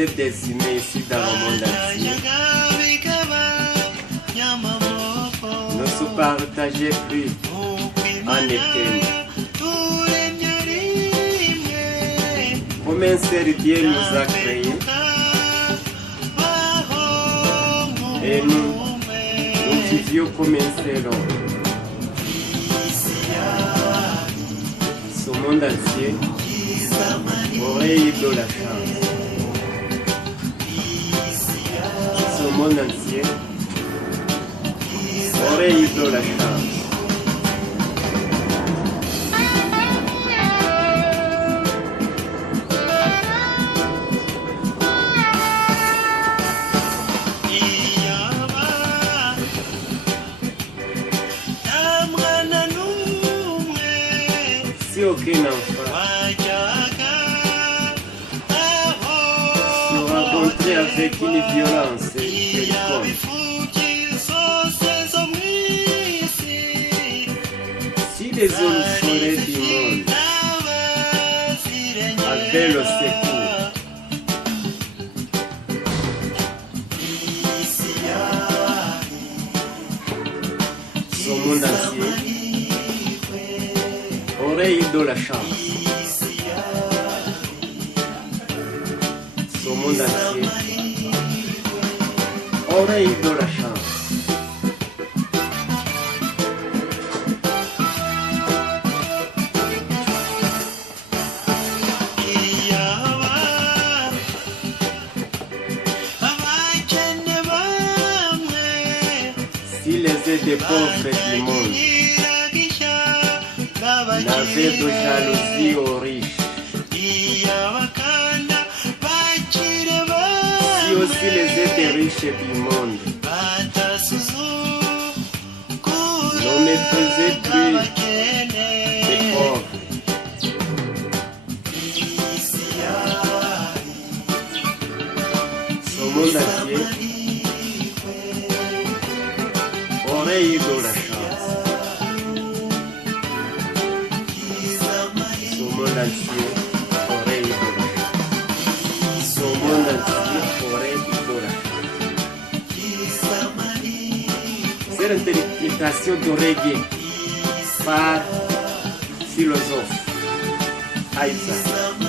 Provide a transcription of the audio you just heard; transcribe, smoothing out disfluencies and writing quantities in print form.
êtes des humains ici dans le monde entier. Ne se partagez plus en éternel. Comme un seul Dieu nous a créés, et nous vivions comme un seul homme. Ce monde entier aurait eu de la chance. Ce monde entier aurait eu de la chance. Si aucun enfant se rencontrait avec une violence quelconque, si les hommes forêts du monde avaient le secours, ce monde entier aurait eu de la chance. Ce monde entier aurait eu de la chance. Si les aides pauvres du monde n'avaient de jalousie aux riches, si aussi les aides riches du monde ne méprisaient plus les pauvres, ce monde entier aurait eu de la chance. Ce monde entier aurait eu de la chance. Ce monde entier aurait eu de la chance. C'est l'interprétation de reggae par philosophe Isaac.